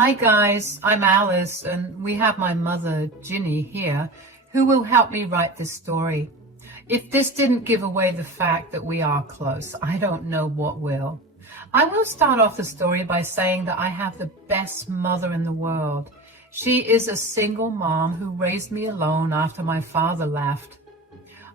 Hi guys, I'm Alice and we have my mother Ginny here who will help me write this story. If this didn't give away the fact that we are close, I don't know what will. I will start off the story by saying that I have the best mother in the world. She is a single mom who raised me alone after my father left.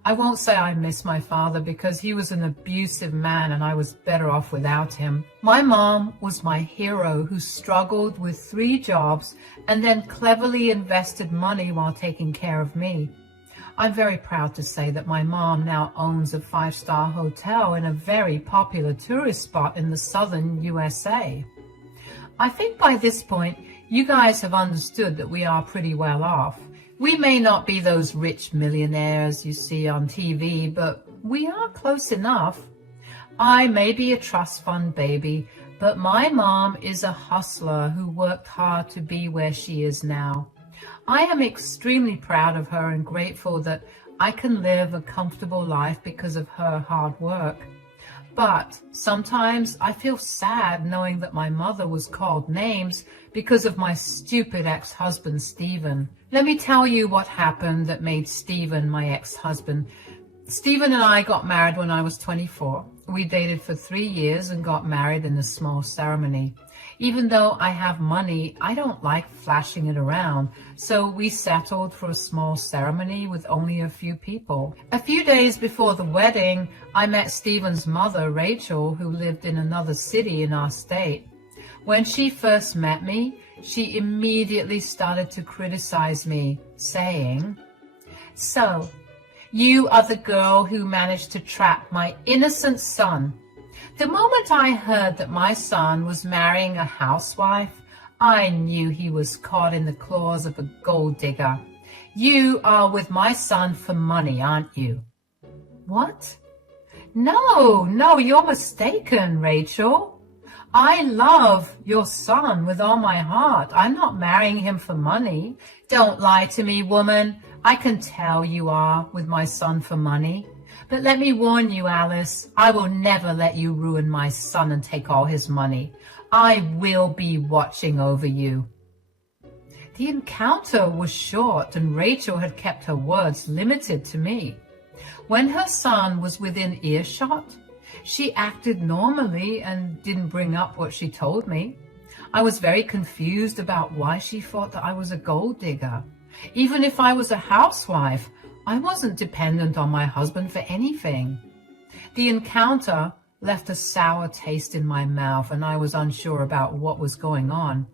I won't say I miss my father because he was an abusive man and I was better off without him. My mom was my hero who struggled with 3 jobs and then cleverly invested money while taking care of me. I'm very proud to say that my mom now owns a 5-star hotel in a very popular tourist spot in the southern USA. I think by this point, you guys have understood that we are pretty well off. We may not be those rich millionaires you see on TV, but we are close enough. I may be a trust fund baby, but my mom is a hustler who worked hard to be where she is now. I am extremely proud of her and grateful that I can live a comfortable life because of her hard work. But sometimes I feel sad knowing that my mother was called names because of my stupid ex-husband, Stephen. Let me tell you what happened that made Stephen my ex-husband. Stephen and I got married when I was 24. We dated for 3 years and got married in a small ceremony. Even though I have money, I don't like flashing it around, so we settled for a small ceremony with only a few people. A few days before the wedding, I met Stephen's mother, Rachel, who lived in another city in our state. When she first met me, she immediately started to criticize me, saying, "So, you are the girl who managed to trap my innocent son." The moment I heard that my son was marrying a housewife, I knew he was caught in the claws of a gold digger. "You are with my son for money, aren't you?" "What? No, you're mistaken, Rachel. I love your son with all my heart. I'm not marrying him for money." "Don't lie to me, woman. I can tell you are with my son for money. But let me warn you, Alice, I will never let you ruin my son and take all his money. I will be watching over you." The encounter was short and Rachel had kept her words limited to me. When her son was within earshot, she acted normally and didn't bring up what she told me. I was very confused about why she thought that I was a gold digger. Even if I was a housewife, I wasn't dependent on my husband for anything. The encounter left a sour taste in my mouth and I was unsure about what was going on.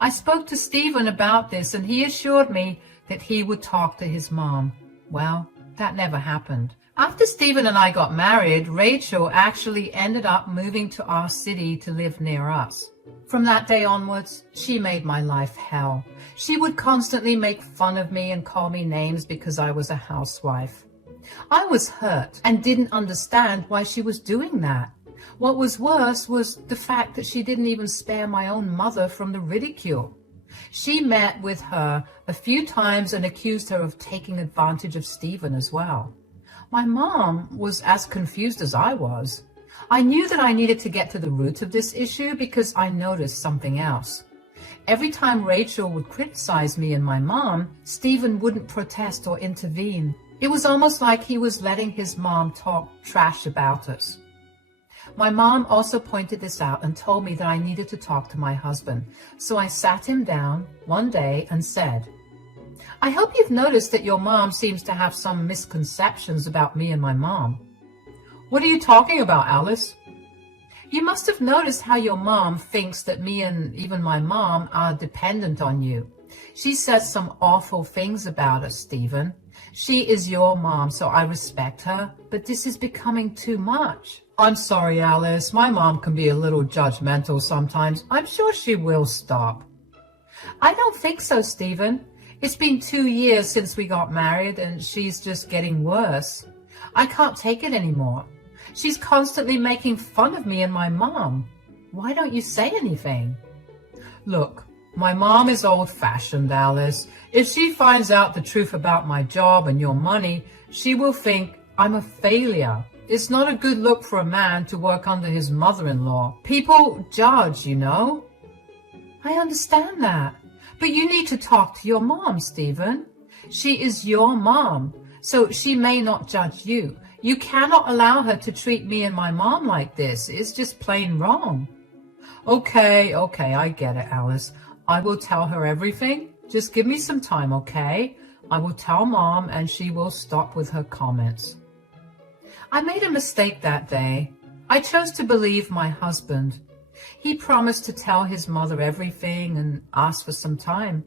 I spoke to Stephen about this and he assured me that he would talk to his mom. Well, that never happened. After Stephen and I got married, Rachel actually ended up moving to our city to live near us. From that day onwards, she made my life hell. She would constantly make fun of me and call me names because I was a housewife. I was hurt and didn't understand why she was doing that. What was worse was the fact that she didn't even spare my own mother from the ridicule. She met with her a few times and accused her of taking advantage of Stephen as well. My mom was as confused as I was. I knew that I needed to get to the root of this issue because I noticed something else. Every time Rachel would criticize me and my mom, Stephen wouldn't protest or intervene. It was almost like he was letting his mom talk trash about us. My mom also pointed this out and told me that I needed to talk to my husband. So I sat him down one day and said, "I hope you've noticed that your mom seems to have some misconceptions about me and my mom." "What are you talking about, Alice?" "You must have noticed how your mom thinks that me and even my mom are dependent on you. She says some awful things about us, Stephen. She is your mom, so I respect her, but this is becoming too much." "I'm sorry, Alice. My mom can be a little judgmental sometimes. I'm sure she will stop." "I don't think so, Stephen. It's been 2 years since we got married and she's just getting worse. I can't take it anymore. She's constantly making fun of me and my mom. Why don't you say anything?" "Look, my mom is old-fashioned, Alice. If she finds out the truth about my job and your money, she will think I'm a failure. It's not a good look for a man to work under his mother-in-law. People judge, you know." I understand that, but you need to talk to your mom, Stephen. She is your mom, so she may not judge you. You cannot allow her to treat me and my mom like this. It's just plain wrong. Okay, I get it, Alice. I will tell her everything. Just give me some time, okay? I will tell Mom and she will stop with her comments. I made a mistake that day. I chose to believe my husband. He promised to tell his mother everything and asked for some time.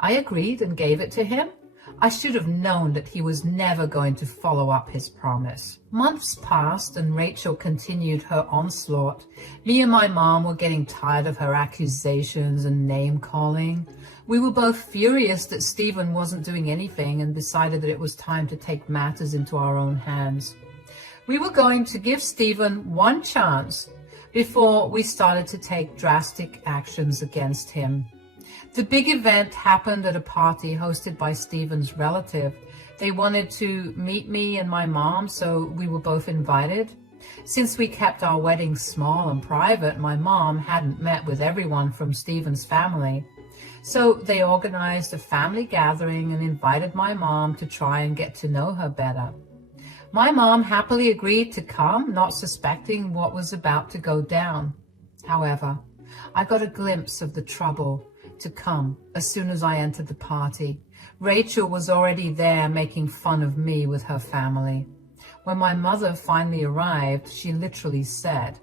I agreed and gave it to him. I should have known that he was never going to follow up his promise. Months passed and Rachel continued her onslaught. Me and my mom were getting tired of her accusations and name-calling. We were both furious that Stephen wasn't doing anything and decided that it was time to take matters into our own hands. We were going to give Stephen one chance before we started to take drastic actions against him. The big event happened at a party hosted by Stephen's relative. They wanted to meet me and my mom, so we were both invited. Since we kept our wedding small and private, my mom hadn't met with everyone from Stephen's family. So they organized a family gathering and invited my mom to try and get to know her better. My mom happily agreed to come, not suspecting what was about to go down. However, I got a glimpse of the trouble to come as soon as I entered the party. Rachel was already there making fun of me with her family. When my mother finally arrived, she literally said,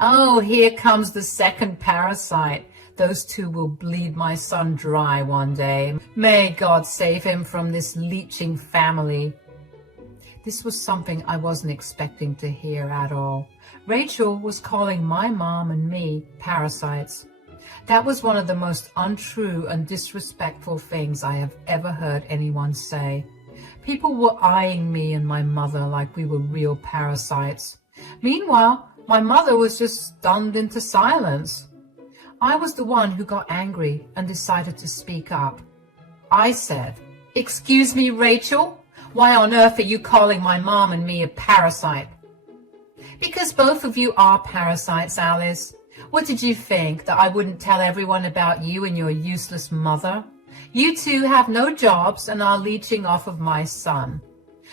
"Oh, here comes the second parasite. Those two will bleed my son dry one day. May God save him from this leeching family." This was something I wasn't expecting to hear at all. Rachel was calling my mom and me parasites. That was one of the most untrue and disrespectful things I have ever heard anyone say. People were eyeing me and my mother like we were real parasites. Meanwhile, my mother was just stunned into silence. I was the one who got angry and decided to speak up. I said, "Excuse me, Rachel? Why on earth are you calling my mom and me a parasite?" "Because both of you are parasites, Alice. What did you think, that I wouldn't tell everyone about you and your useless mother? You two have no jobs and are leeching off of my son.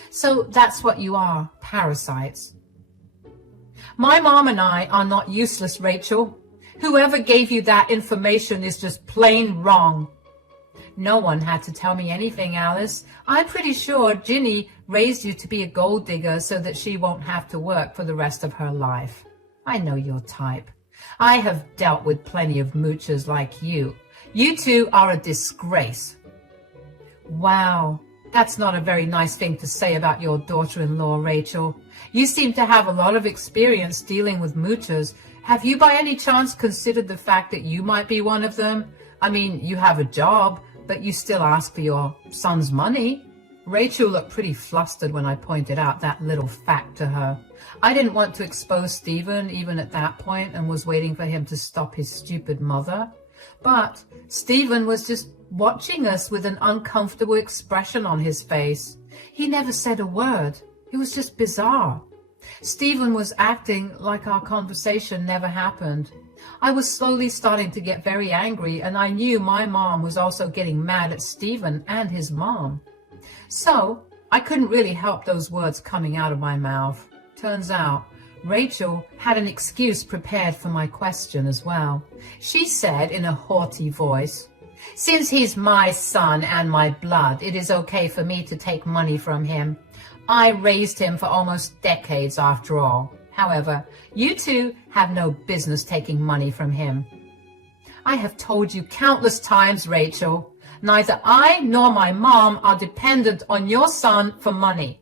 So that's what you are, parasites." "My mom and I are not useless, Rachel. Whoever gave you that information is just plain wrong." "No one had to tell me anything, Alice. I'm pretty sure Ginny raised you to be a gold digger so that she won't have to work for the rest of her life. I know your type. I have dealt with plenty of moochers like you. You two are a disgrace." Wow, that's not a very nice thing to say about your daughter-in-law, Rachel. You seem to have a lot of experience dealing with moochers. Have you by any chance considered the fact that you might be one of them? I mean, you have a job, but you still ask for your son's money. Rachel looked pretty flustered when I pointed out that little fact to her. I didn't want to expose Stephen even at that point and was waiting for him to stop his stupid mother. But Stephen was just watching us with an uncomfortable expression on his face. He never said a word. It was just bizarre. Stephen was acting like our conversation never happened. I was slowly starting to get very angry, and I knew my mom was also getting mad at Stephen and his mom. So I couldn't really help those words coming out of my mouth. Turns out Rachel had an excuse prepared for my question as well. She said in a haughty voice, "Since he's my son and my blood, it is okay for me to take money from him. I raised him for almost decades after all. However, you two have no business taking money from him." "I have told you countless times, Rachel, neither I nor my mom are dependent on your son for money."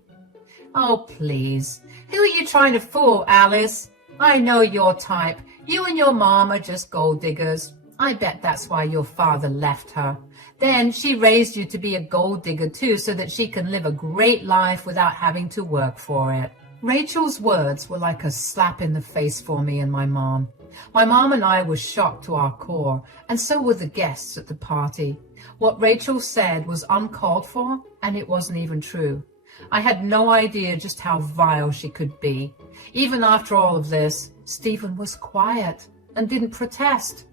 "Oh, please. Who are you trying to fool, Alice? I know your type. You and your mom are just gold diggers. I bet that's why your father left her. Then she raised you to be a gold digger too, so that she can live a great life without having to work for it." Rachel's words were like a slap in the face for me and my mom. My mom and I were shocked to our core, and so were the guests at the party. What Rachel said was uncalled for, and it wasn't even true. I had no idea just how vile she could be. Even after all of this, Stephen was quiet and didn't protest.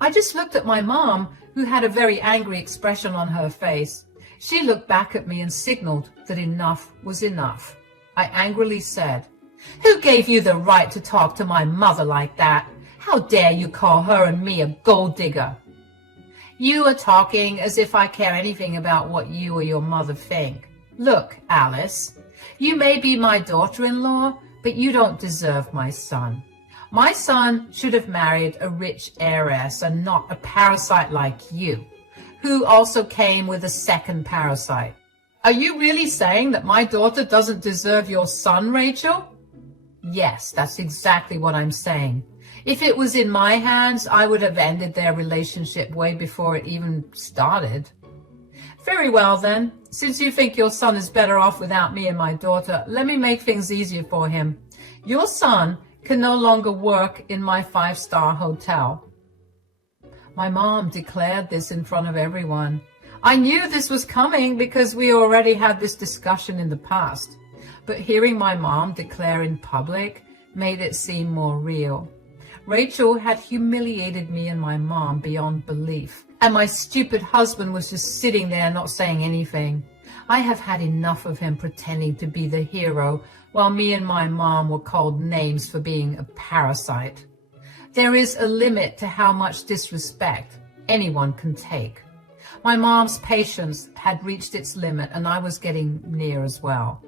I just looked at my mom, who had a very angry expression on her face. She looked back at me and signaled that enough was enough. I angrily said, "Who gave you the right to talk to my mother like that? How dare you call her and me a gold digger?" "You are talking as if I care anything about what you or your mother think. Look, Alice, you may be my daughter-in-law, but you don't deserve my son. My son should have married a rich heiress and not a parasite like you, who also came with a second parasite." "Are you really saying that my daughter doesn't deserve your son, Rachel?" "Yes, that's exactly what I'm saying. If it was in my hands, I would have ended their relationship way before it even started." "Very well then. Since you think your son is better off without me and my daughter, let me make things easier for him. Your son can no longer work in my 5-star hotel." My mom declared this in front of everyone. I knew this was coming because we already had this discussion in the past, but hearing my mom declare in public made it seem more real. Rachel had humiliated me and my mom beyond belief, and my stupid husband was just sitting there not saying anything. I have had enough of him pretending to be the hero while me and my mom were called names for being a parasite. There is a limit to how much disrespect anyone can take. My mom's patience had reached its limit, and I was getting near as well.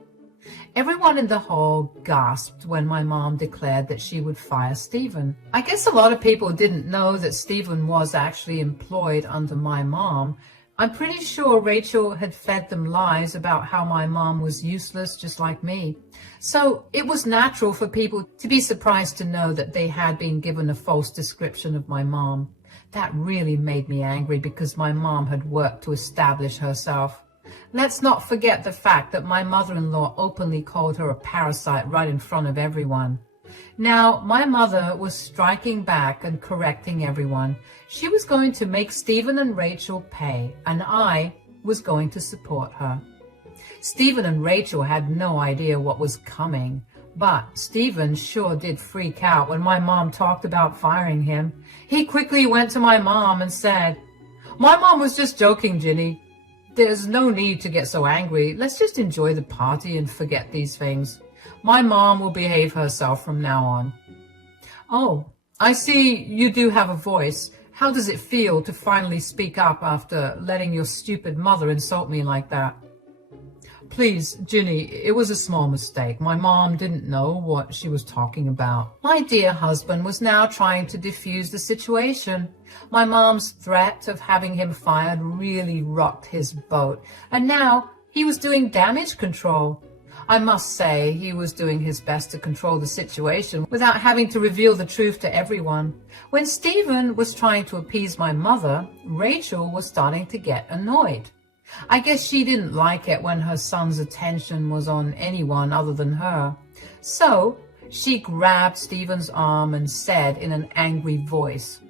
Everyone in the hall gasped when my mom declared that she would fire Stephen. I guess a lot of people didn't know that Stephen was actually employed under my mom. I'm pretty sure Rachel had fed them lies about how my mom was useless just like me. So it was natural for people to be surprised to know that they had been given a false description of my mom. That really made me angry because my mom had worked to establish herself. Let's not forget the fact that my mother-in-law openly called her a parasite right in front of everyone. Now, my mother was striking back and correcting everyone. She was going to make Stephen and Rachel pay, and I was going to support her. Stephen and Rachel had no idea what was coming, but Stephen sure did freak out when my mom talked about firing him. He quickly went to my mom and said, "My mom was just joking, Ginny. There's no need to get so angry. Let's just enjoy the party and forget these things. My mom will behave herself from now on." "Oh, I see you do have a voice. How does it feel to finally speak up after letting your stupid mother insult me like that?" "Please, Ginny, it was a small mistake. My mom didn't know what she was talking about." My dear husband was now trying to defuse the situation. My mom's threat of having him fired really rocked his boat, and now he was doing damage control. I must say he was doing his best to control the situation without having to reveal the truth to everyone. When Stephen was trying to appease my mother, Rachel was starting to get annoyed. I guess she didn't like it when her son's attention was on anyone other than her. So she grabbed Stephen's arm and said in an angry voice,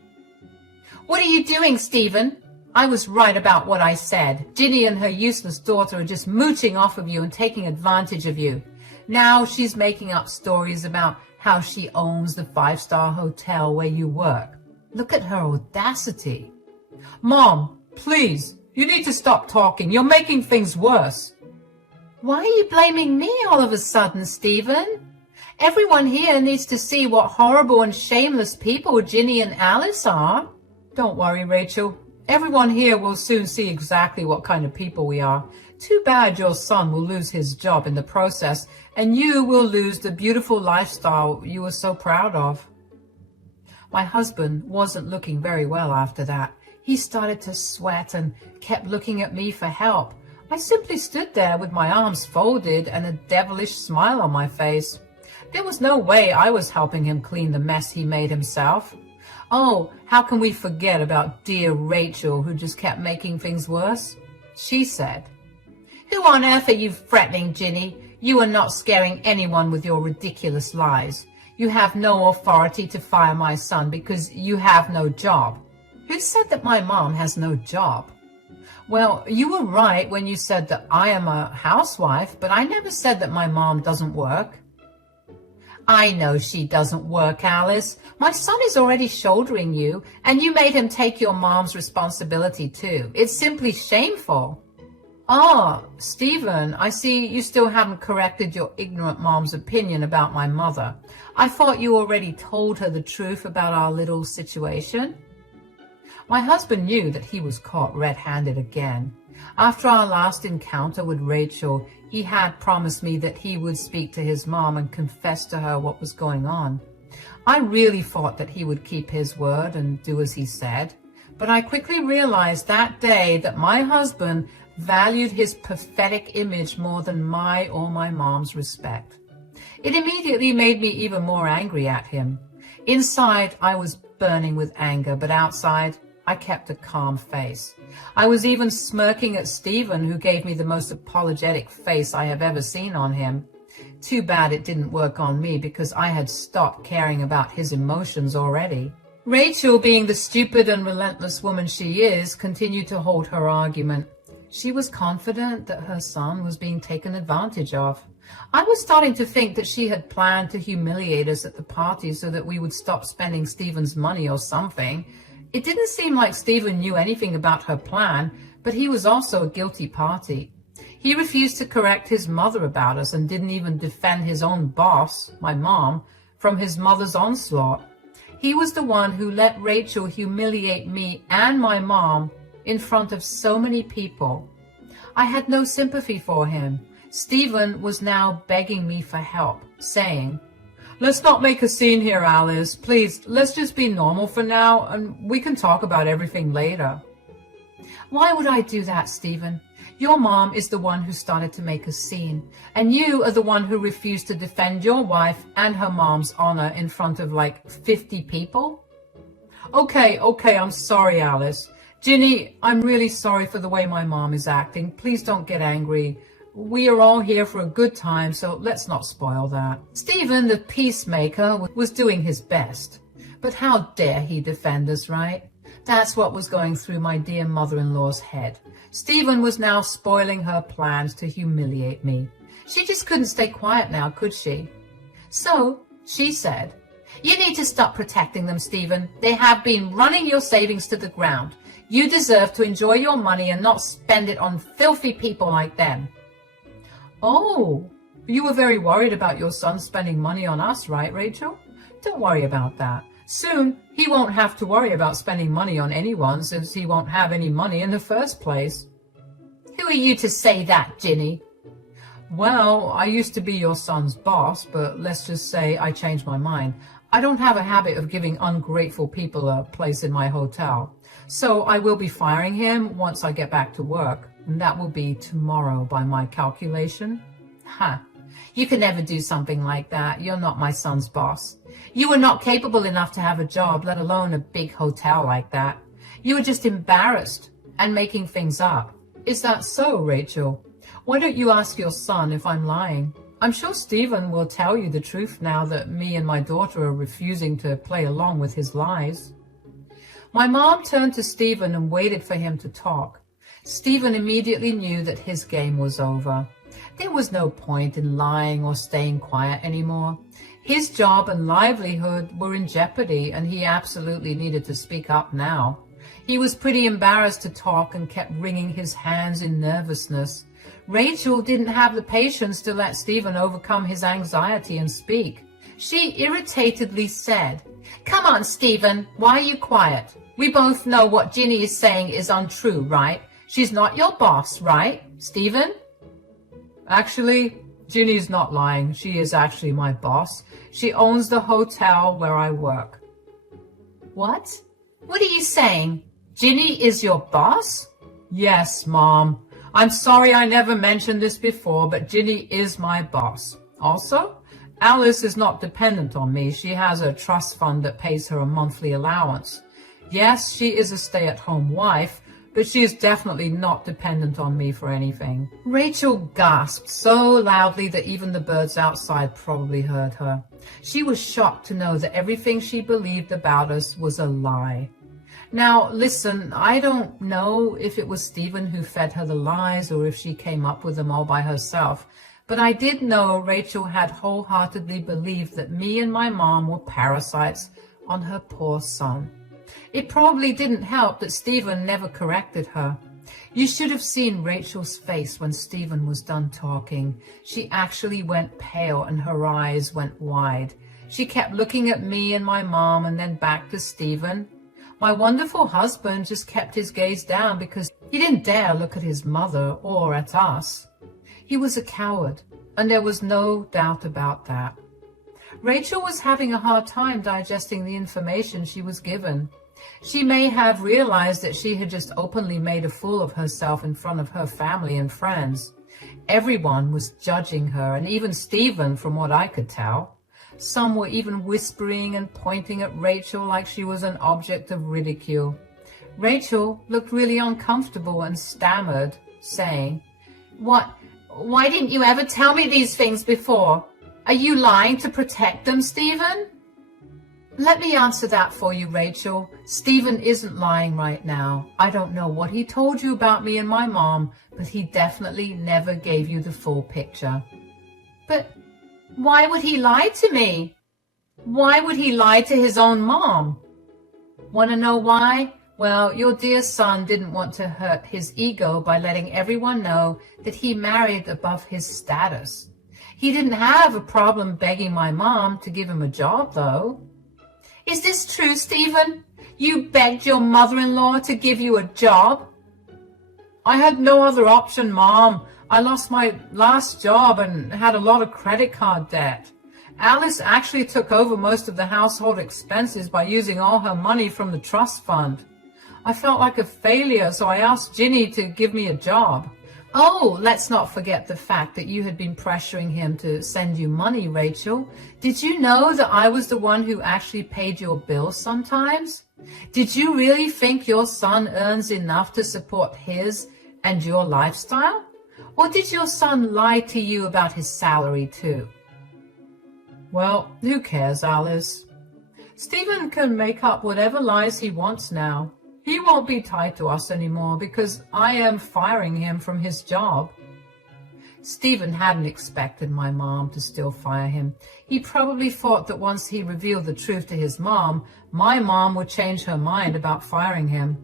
"What are you doing, Stephen? I was right about what I said. Ginny and her useless daughter are just mooching off of you and taking advantage of you. Now she's making up stories about how she owns the 5-star hotel where you work. Look at her audacity." "Mom, please, you need to stop talking. You're making things worse." "Why are you blaming me all of a sudden, Stephen? Everyone here needs to see what horrible and shameless people Ginny and Alice are." "Don't worry, Rachel. Everyone here will soon see exactly what kind of people we are. Too bad your son will lose his job in the process, and you will lose the beautiful lifestyle you were so proud of." My husband wasn't looking very well after that. He started to sweat and kept looking at me for help. I simply stood there with my arms folded and a devilish smile on my face. There was no way I was helping him clean the mess he made himself. Oh, how can we forget about dear Rachel, who just kept making things worse? She said, "Who on earth are you threatening, Ginny? You are not scaring anyone with your ridiculous lies. You have no authority to fire my son because you have no job." "Who said that my mom has no job?" "Well, you were right when you said that I am a housewife, but I never said that my mom doesn't work." I know she doesn't work, Alice. My son is already shouldering you, and you made him take your mom's responsibility too. It's simply shameful. Ah, Stephen, I see you still haven't corrected your ignorant mom's opinion about my mother. I thought you already told her the truth about our little situation. My husband knew that he was caught red-handed again. After our last encounter with Rachel, he had promised me that he would speak to his mom and confess to her what was going on. I really thought that he would keep his word and do as he said, but I quickly realized that day that my husband valued his pathetic image more than my or my mom's respect. It immediately made me even more angry at him. Inside, I was burning with anger, but outside, I kept a calm face. I was even smirking at Stephen, who gave me the most apologetic face I have ever seen on him. Too bad it didn't work on me, because I had stopped caring about his emotions already. Rachel, being the stupid and relentless woman she is, continued to hold her argument. She was confident that her son was being taken advantage of. I was starting to think that she had planned to humiliate us at the party so that we would stop spending Stephen's money or something. It didn't seem like Stephen knew anything about her plan, but he was also a guilty party. He refused to correct his mother about us and didn't even defend his own boss, my mom, from his mother's onslaught. He was the one who let Rachel humiliate me and my mom in front of so many people. I had no sympathy for him. Stephen was now begging me for help, saying, "Let's not make a scene here, Alice. Please, let's just be normal for now, and we can talk about everything later." Why would I do that, Stephen? Your mom is the one who started to make a scene, and you are the one who refused to defend your wife and her mom's honor in front of like 50 people. Okay, I'm sorry, Alice. Ginny, I'm really sorry for the way my mom is acting. Please don't get angry. We are all here for a good time, so let's not spoil that. Stephen, the peacemaker, was doing his best. But how dare he defend us, right? That's what was going through my dear mother-in-law's head. Stephen was now spoiling her plans to humiliate me. She just couldn't stay quiet now, could she? So she said, "You need to stop protecting them, Stephen. They have been running your savings to the ground. You deserve to enjoy your money and not spend it on filthy people like them." Oh, you were very worried about your son spending money on us, right, Rachel? Don't worry about that. Soon, he won't have to worry about spending money on anyone, since he won't have any money in the first place. Who are you to say that, Ginny? Well, I used to be your son's boss, but let's just say I changed my mind. I don't have a habit of giving ungrateful people a place in my hotel. So I will be firing him once I get back to work, and that will be tomorrow by my calculation. Ha! You can never do something like that. You're not my son's boss. You were not capable enough to have a job, let alone a big hotel like that. You were just embarrassed and making things up. Is that so, Rachel? Why don't you ask your son if I'm lying? I'm sure Stephen will tell you the truth now that me and my daughter are refusing to play along with his lies. My mom turned to Stephen and waited for him to talk. Stephen immediately knew that his game was over. There was no point in lying or staying quiet anymore. His job and livelihood were in jeopardy, and he absolutely needed to speak up now. He was pretty embarrassed to talk and kept wringing his hands in nervousness. Rachel didn't have the patience to let Stephen overcome his anxiety and speak. She irritatedly said, "Come on, Stephen, why are you quiet? We both know what Ginny is saying is untrue, right? She's not your boss, right, Stephen?" Actually, Ginny's not lying. She is actually my boss. She owns the hotel where I work. What? What are you saying? Ginny is your boss? Yes, Mom. I'm sorry I never mentioned this before, but Ginny is my boss. Also, Alice is not dependent on me. She has a trust fund that pays her a monthly allowance. Yes, she is a stay-at-home wife, but she is definitely not dependent on me for anything. Rachel gasped so loudly that even the birds outside probably heard her. She was shocked to know that everything she believed about us was a lie. Now, listen, I don't know if it was Stephen who fed her the lies or if she came up with them all by herself, But I did know Rachel had wholeheartedly believed that me and my mom were parasites on her poor son. It probably didn't help that Stephen never corrected her. You should have seen Rachel's face when Stephen was done talking. She actually went pale and her eyes went wide. She kept looking at me and my mom and then back to Stephen. My wonderful husband just kept his gaze down because he didn't dare look at his mother or at us. He was a coward, and there was no doubt about that. Rachel was having a hard time digesting the information she was given. She may have realized that she had just openly made a fool of herself in front of her family and friends. Everyone was judging her, and even Stephen, from what I could tell. Some were even whispering and pointing at Rachel like she was an object of ridicule. Rachel looked really uncomfortable and stammered, saying, Why didn't you ever tell me these things before? Are you lying to protect them, Stephen? Let me answer that for you, Rachel. Stephen isn't lying right now. I don't know what he told you about me and my mom, but he definitely never gave you the full picture. But why would he lie to me? Why would he lie to his own mom? Want to know why? Well, your dear son didn't want to hurt his ego by letting everyone know that he married above his status. He didn't have a problem begging my mom to give him a job, though. Is this true, Stephen? You begged your mother-in-law to give you a job? I had no other option, Mom. I lost my last job and had a lot of credit card debt. Alice actually took over most of the household expenses by using all her money from the trust fund. I felt like a failure, so I asked Ginny to give me a job. Oh, let's not forget the fact that you had been pressuring him to send you money, Rachel. Did you know that I was the one who actually paid your bills sometimes? Did you really think your son earns enough to support his and your lifestyle? Or did your son lie to you about his salary too? Well, who cares, Alice? Stephen can make up whatever lies he wants now. He won't be tied to us anymore because I am firing him from his job. Stephen hadn't expected my mom to still fire him. He probably thought that once he revealed the truth to his mom, my mom would change her mind about firing him.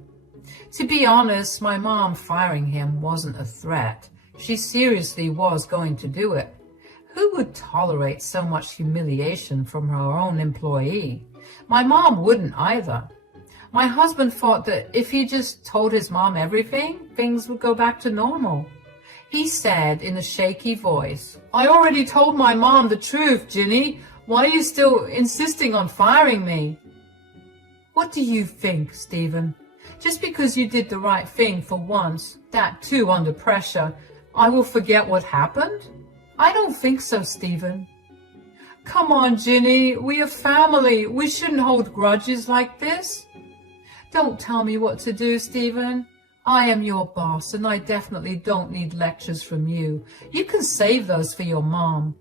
To be honest, my mom firing him wasn't a threat. She seriously was going to do it. Who would tolerate so much humiliation from her own employee? My mom wouldn't either. My husband thought that if he just told his mom everything, things would go back to normal. He said in a shaky voice, I already told my mom the truth, Ginny. Why are you still insisting on firing me? What do you think, Stephen? Just because you did the right thing for once, that too under pressure, I will forget what happened? I don't think so, Stephen. Come on, Ginny, we are family. We shouldn't hold grudges like this. Don't tell me what to do, Stephen. I am your boss, and I definitely don't need lectures from you. You can save those for your mom.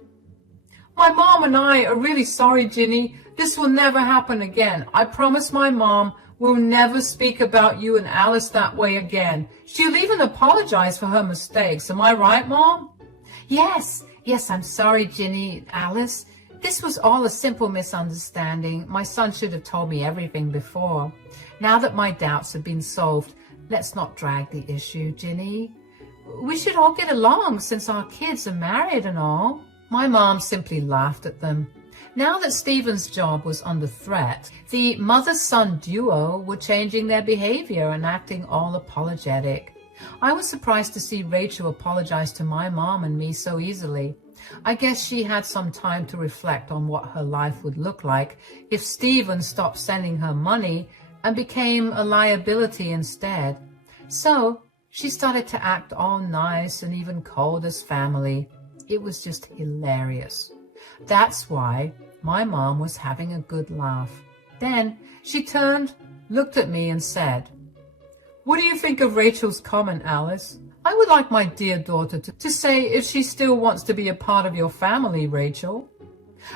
My mom and I are really sorry, Ginny. This will never happen again. I promise my mom will never speak about you and Alice that way again. She'll even apologize for her mistakes. Am I right, Mom? Yes, I'm sorry, Ginny, Alice. This was all a simple misunderstanding. My son should have told me everything before. Now that my doubts have been solved, let's not drag the issue, Ginny. We should all get along since our kids are married and all. My mom simply laughed at them. Now that Stephen's job was under threat, the mother-son duo were changing their behavior and acting all apologetic. I was surprised to see Rachel apologize to my mom and me so easily. I guess she had some time to reflect on what her life would look like if Stephen stopped sending her money and became a liability instead. So she started to act all nice and even cold as family. It was just hilarious. That's why my mom was having a good laugh. Then she turned, looked at me and said, What do you think of Rachel's comment, Alice? I would like my dear daughter to say if she still wants to be a part of your family, Rachel.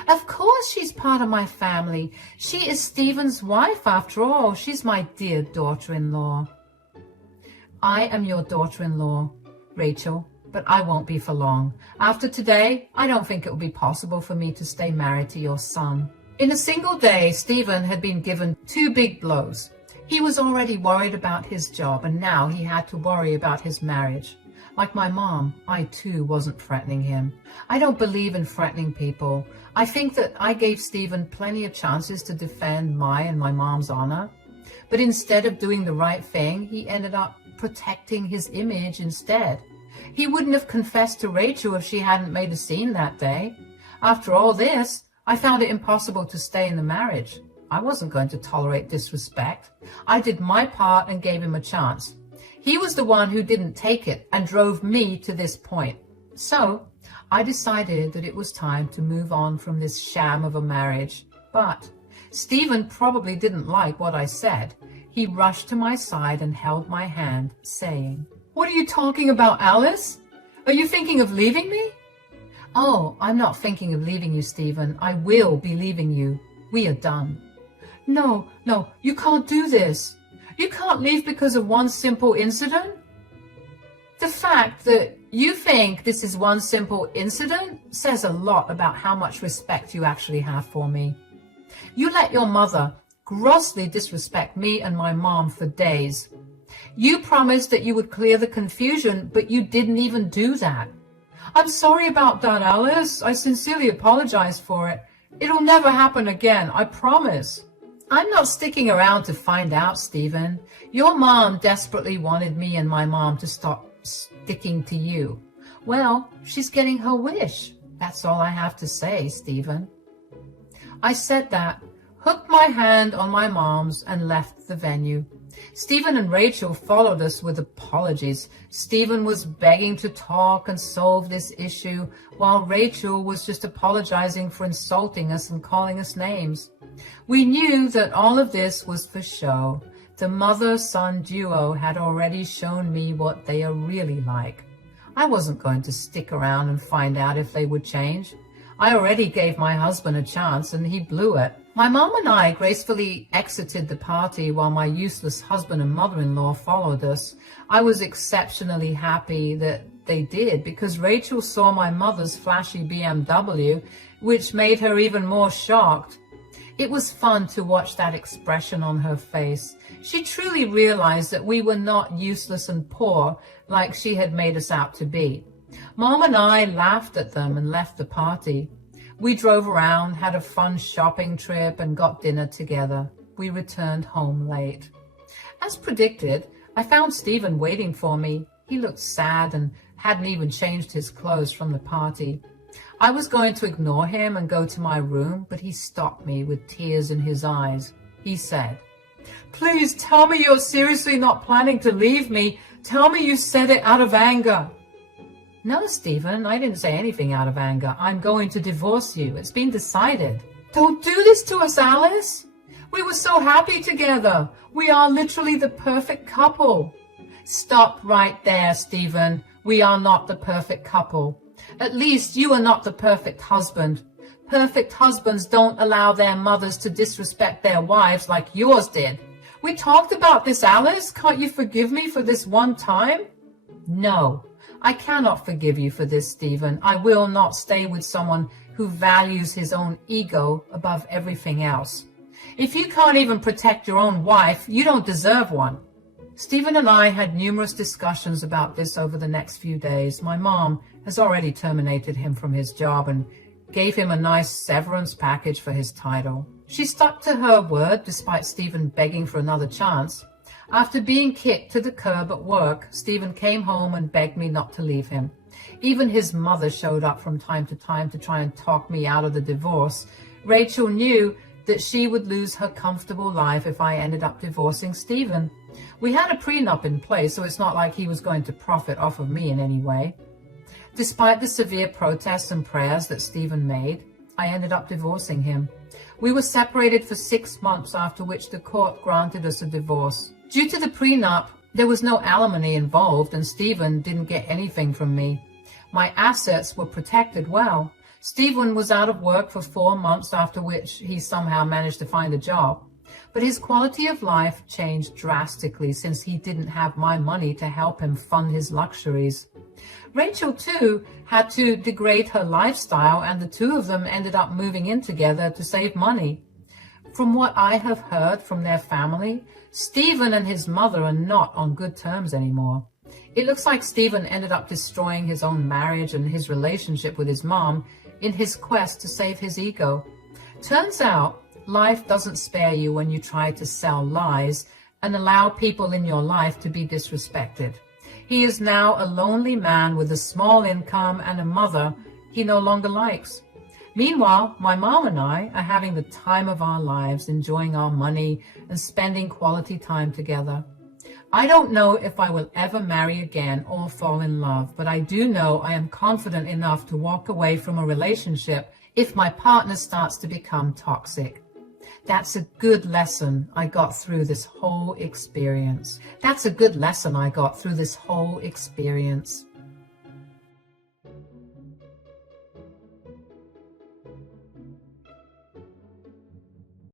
Of course she's part of my family. She is Stephen's wife, after all. She's my dear daughter-in-law. I am your daughter-in-law, Rachel, but I won't be for long. After today, I don't think it will be possible for me to stay married to your son." In a single day, Stephen had been given 2 big blows. He was already worried about his job, and now he had to worry about his marriage. Like my mom, I too wasn't threatening him. I don't believe in threatening people. I think that I gave Stephen plenty of chances to defend my and my mom's honor. But instead of doing the right thing, he ended up protecting his image instead. He wouldn't have confessed to Rachel if she hadn't made a scene that day. After all this, I found it impossible to stay in the marriage. I wasn't going to tolerate disrespect. I did my part and gave him a chance. He was the one who didn't take it and drove me to this point. So I decided that it was time to move on from this sham of a marriage. But Stephen probably didn't like what I said. He rushed to my side and held my hand, saying, "What are you talking about, Alice? Are you thinking of leaving me?" "Oh, I'm not thinking of leaving you, Stephen. I will be leaving you. We are done." No, you can't do this. You can't leave because of one simple incident." The fact that you think this is one simple incident says a lot about how much respect you actually have for me. You let your mother grossly disrespect me and my mom for days. You promised that you would clear the confusion, but you didn't even do that. "I'm sorry about that, Alice. I sincerely apologize for it. It'll never happen again, I promise." "I'm not sticking around to find out, Stephen. Your mom desperately wanted me and my mom to stop sticking to you. Well, she's getting her wish. That's all I have to say, Stephen." I said that, hooked my hand on my mom's, and left the venue. Stephen and Rachel followed us with apologies. Stephen was begging to talk and solve this issue, while Rachel was just apologizing for insulting us and calling us names. We knew that all of this was for show. The mother-son duo had already shown me what they are really like. I wasn't going to stick around and find out if they would change. I already gave my husband a chance, and he blew it. My mom and I gracefully exited the party while my useless husband and mother-in-law followed us. I was exceptionally happy that they did, because Rachel saw my mother's flashy BMW, which made her even more shocked. It was fun to watch that expression on her face. She truly realized that we were not useless and poor like she had made us out to be. Mom and I laughed at them and left the party. We drove around, had a fun shopping trip, and got dinner together. We returned home late. As predicted, I found Stephen waiting for me. He looked sad and hadn't even changed his clothes from the party. I was going to ignore him and go to my room, but he stopped me with tears in his eyes. He said, "Please tell me you're seriously not planning to leave me. Tell me you said it out of anger." "No, Stephen, I didn't say anything out of anger. I'm going to divorce you. It's been decided." "Don't do this to us, Alice. We were so happy together. We are literally the perfect couple." "Stop right there, Stephen. We are not the perfect couple. At least you are not the perfect husband. Perfect husbands don't allow their mothers to disrespect their wives like yours did. We talked about this, Alice. Can't you forgive me for this one time?" "No, I cannot forgive you for this, Stephen. I will not stay with someone who values his own ego above everything else. If you can't even protect your own wife, you don't deserve one." Stephen and I had numerous discussions about this over the next few days. My mom has already terminated him from his job and gave him a nice severance package for his title. She stuck to her word despite Stephen begging for another chance. After being kicked to the curb at work, Stephen came home and begged me not to leave him. Even his mother showed up from time to time to try and talk me out of the divorce. Rachel knew that she would lose her comfortable life if I ended up divorcing Stephen. We had a prenup in place, so it's not like he was going to profit off of me in any way. Despite the severe protests and prayers that Stephen made, I ended up divorcing him. We were separated for 6 months, after which the court granted us a divorce. Due to the prenup, there was no alimony involved, and Stephen didn't get anything from me. My assets were protected well. Stephen was out of work for 4 months, after which he somehow managed to find a job. But his quality of life changed drastically since he didn't have my money to help him fund his luxuries. Rachel, too, had to degrade her lifestyle, and the two of them ended up moving in together to save money. From what I have heard from their family, Stephen and his mother are not on good terms anymore. It looks like Stephen ended up destroying his own marriage and his relationship with his mom in his quest to save his ego. Turns out, life doesn't spare you when you try to sell lies and allow people in your life to be disrespected. He is now a lonely man with a small income and a mother he no longer likes. Meanwhile, my mom and I are having the time of our lives, enjoying our money and spending quality time together. I don't know if I will ever marry again or fall in love, but I do know I am confident enough to walk away from a relationship if my partner starts to become toxic. That's a good lesson I got through this whole experience.